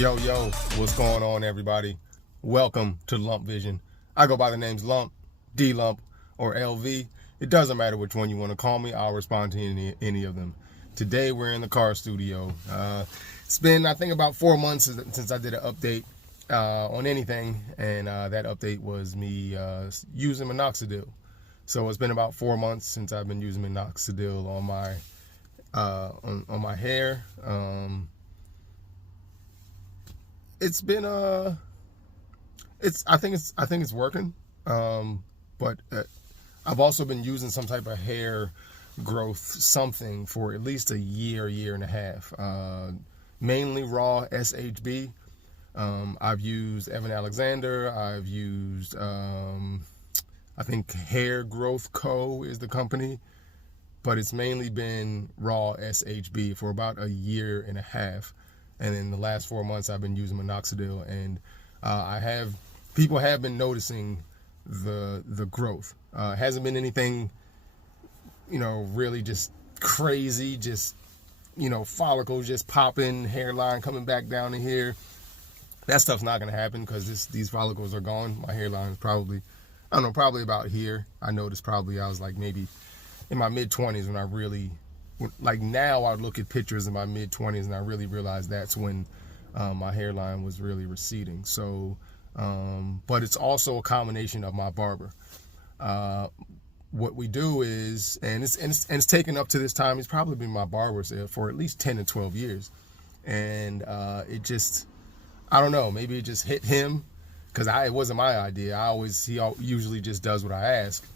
Yo, what's going on, everybody? Welcome to Lump Vision. I go by the names Lump, D-Lump, or LV. It doesn't matter which one you want to call me. I'll respond to any of them. Today, we're in the car studio. It's been, I think, about 4 months since I did an update on anything, and that update was me using Minoxidil. So it's been about 4 months since I've been using Minoxidil on my hair. It's been I think it's working, but I've also been using some type of hair growth something for at least a year and a half, mainly raw SHB. I've used Evan Alexander. I've used I think Hair Growth Co. is the company, but it's mainly been raw SHB for about a year and a half. And in the last 4 months, I've been using Minoxidil, and people have been noticing the growth. It hasn't been anything, really just crazy, just, follicles just popping, hairline coming back down to here. That stuff's not going to happen because these follicles are gone. My hairline is probably about here. I noticed I was like maybe in my mid-20s when I really, like now I look at pictures in my mid-20s and I really realize that's when my hairline was really receding. So, but it's also a combination of my barber. What we do is, and it's taken up to this time, he's probably been my barber for at least 10 to 12 years. And it just, I don't know, maybe it just hit him because it wasn't my idea. He usually just does what I ask.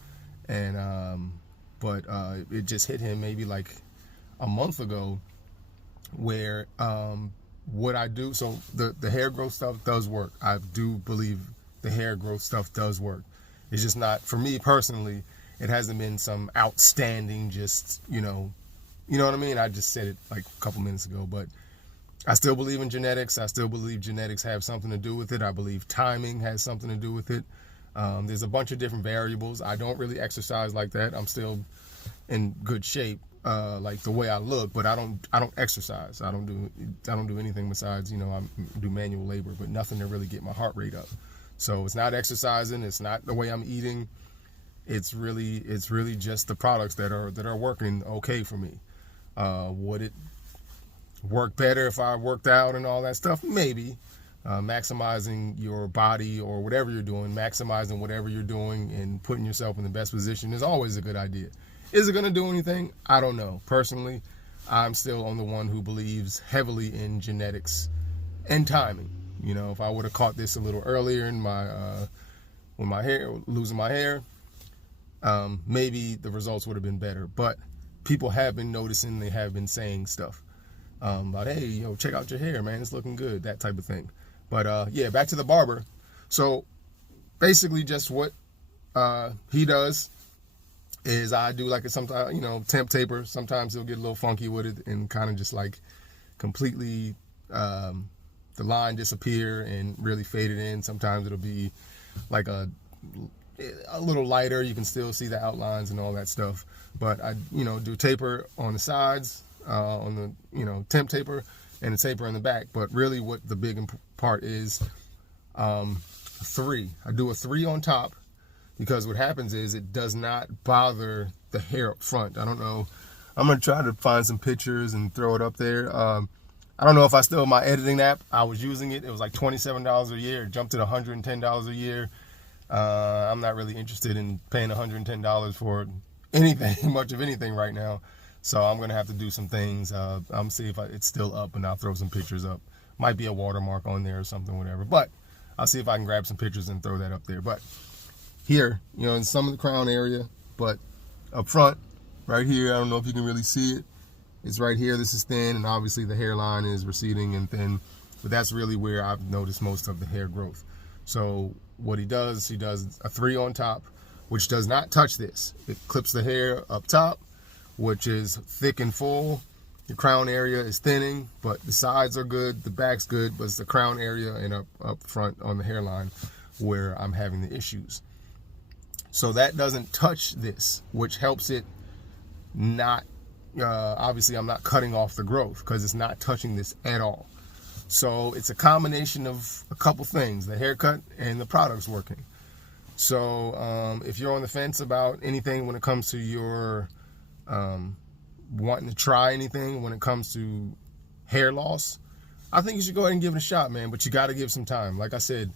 And, but it just hit him maybe like a month ago where what I do, so the hair growth stuff does work. I do believe the hair growth stuff does work. It's just not, for me personally, it hasn't been some outstanding just, you know what I mean? I just said it like a couple minutes ago, but I still believe in genetics. I still believe genetics have something to do with it. I believe timing has something to do with it. There's a bunch of different variables. I don't really exercise like that. I'm still in good shape. Like the way I look, but I don't exercise. I don't do anything besides, I do manual labor, but nothing to really get my heart rate up. So it's not exercising. It's not the way I'm eating. It's really just the products that are working okay for me. Would it work better if I worked out and all that stuff? Maybe. Maximizing your body or whatever you're doing, maximizing whatever you're doing and putting yourself in the best position is always a good idea. Is it going to do anything? I don't know. Personally, I'm still on the one who believes heavily in genetics and timing. If I would have caught this a little earlier in losing my hair, maybe the results would have been better. But people have been noticing, they have been saying stuff about, hey, check out your hair, man, it's looking good, that type of thing. But yeah, back to the barber. So basically just what he does is I do like sometimes, temp taper. Sometimes he'll get a little funky with it and kind of just like completely the line disappear and really fade it in. Sometimes it'll be like a little lighter. You can still see the outlines and all that stuff. But I, do taper on the sides, on the, temp taper, and a taper in the back. But really what the big part is 3. I do a 3 on top. Because what happens is it does not bother the hair up front. I don't know. I'm going to try to find some pictures and throw it up there. I don't know if I still, my editing app, I was using it. It was like $27 a year. It jumped to $110 a year. I'm not really interested in paying $110 for anything, much of anything right now. So I'm going to have to do some things. I'm see if it's still up and I'll throw some pictures up. Might be a watermark on there or something, whatever. But I'll see if I can grab some pictures and throw that up there. But here, in some of the crown area, but up front, right here, I don't know if you can really see it. It's right here. This is thin, and obviously the hairline is receding and thin, but that's really where I've noticed most of the hair growth. So what he does a 3 on top, which does not touch this. It clips the hair up top, which is thick and full. The crown area is thinning, but the sides are good, the back's good, but it's the crown area and up front on the hairline where I'm having the issues. So that doesn't touch this, which helps it not, obviously I'm not cutting off the growth because it's not touching this at all. So it's a combination of a couple things, the haircut and the products working. So if you're on the fence about anything when it comes to your wanting to try anything when it comes to hair loss, I think you should go ahead and give it a shot, man. But you got to give some time. Like I said,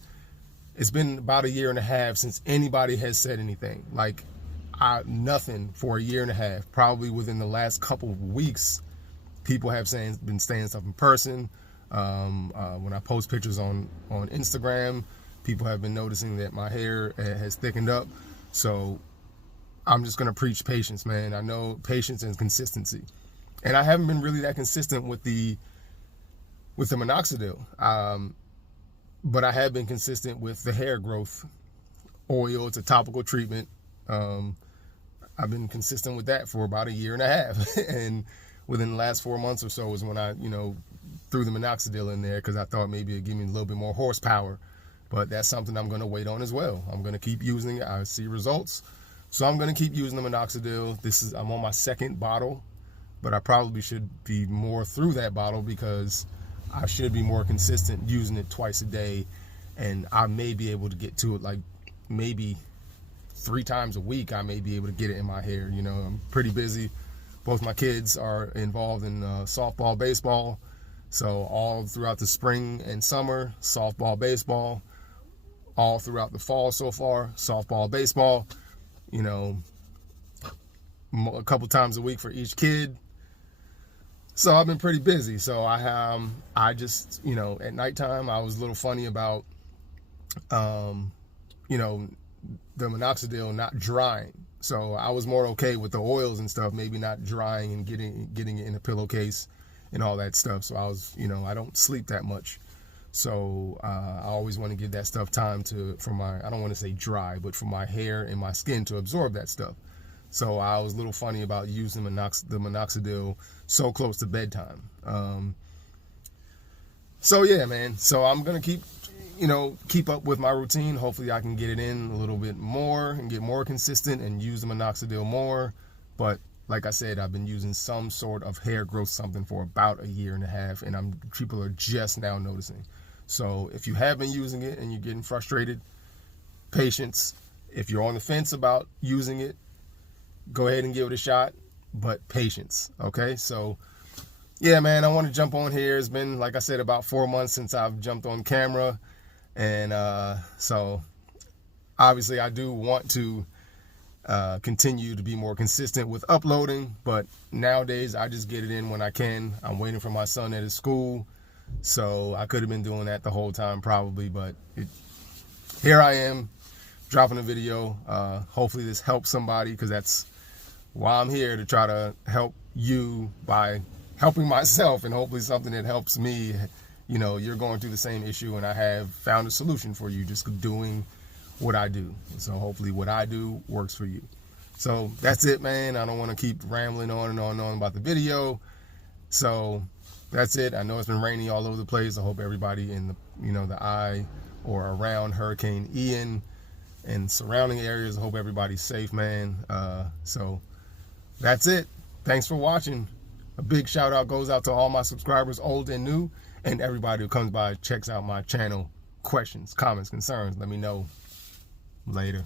it's been about 1.5 years since anybody has said anything. Like, nothing for 1.5 years. Probably within the last couple of weeks, people have been saying stuff in person. When I post pictures on Instagram, people have been noticing that my hair has thickened up. So I'm just gonna preach patience, man. I know patience and consistency, and I haven't been really that consistent with the Minoxidil. But I have been consistent with the hair growth oil. It's a topical treatment. I've been consistent with that for about 1.5 years. And within the last 4 months or so is when I, threw the Minoxidil in there, because I thought maybe it'd give me a little bit more horsepower. But that's something I'm going to wait on as well. I'm going to keep using it. I see results. So I'm going to keep using the Minoxidil. I'm on my 2nd bottle, but I probably should be more through that bottle, because I should be more consistent using it twice a day, and I may be able to get to it like maybe 3 times a week. I may be able to get it in my hair. I'm pretty busy. Both my kids are involved in softball, baseball. So all throughout the spring and summer, softball, baseball. All throughout the fall so far, softball, baseball. A couple times a week for each kid. So I've been pretty busy. So I just, at nighttime, I was a little funny about, the Minoxidil not drying. So I was more okay with the oils and stuff, maybe not drying and getting it in a pillowcase and all that stuff. So I was, I don't sleep that much. So I always want to give that stuff time I don't want to say dry, but for my hair and my skin to absorb that stuff. So I was a little funny about using the Minoxidil so close to bedtime. So yeah, man. So I'm going to keep up with my routine. Hopefully I can get it in a little bit more and get more consistent and use the Minoxidil more. But like I said, I've been using some sort of hair growth something for about 1.5 years, and people are just now noticing. So if you have been using it and you're getting frustrated, patience. If you're on the fence about using it, go ahead and give it a shot, but patience. Okay, so yeah, man, I want to jump on here. It's been, like I said, about 4 months since I've jumped on camera, and so obviously I do want to continue to be more consistent with uploading, but nowadays I just get it in when I can. I'm waiting for my son at his school, so I could have been doing that the whole time probably, but here I am dropping a video. Hopefully this helps somebody, because that's why I'm here, to try to help you by helping myself, and hopefully something that helps me. You're going through the same issue, and I have found a solution for you, just doing what I do. So hopefully what I do works for you. So that's it, man. I don't want to keep rambling on and on and on about the video. So that's it. I know it's been raining all over the place. I hope everybody in the eye or around Hurricane Ian and surrounding areas, I hope everybody's safe, man. So that's it. Thanks for watching. A big shout out goes out to all my subscribers, old and new, and everybody who comes by, checks out my channel. Questions, comments, concerns, let me know. Later.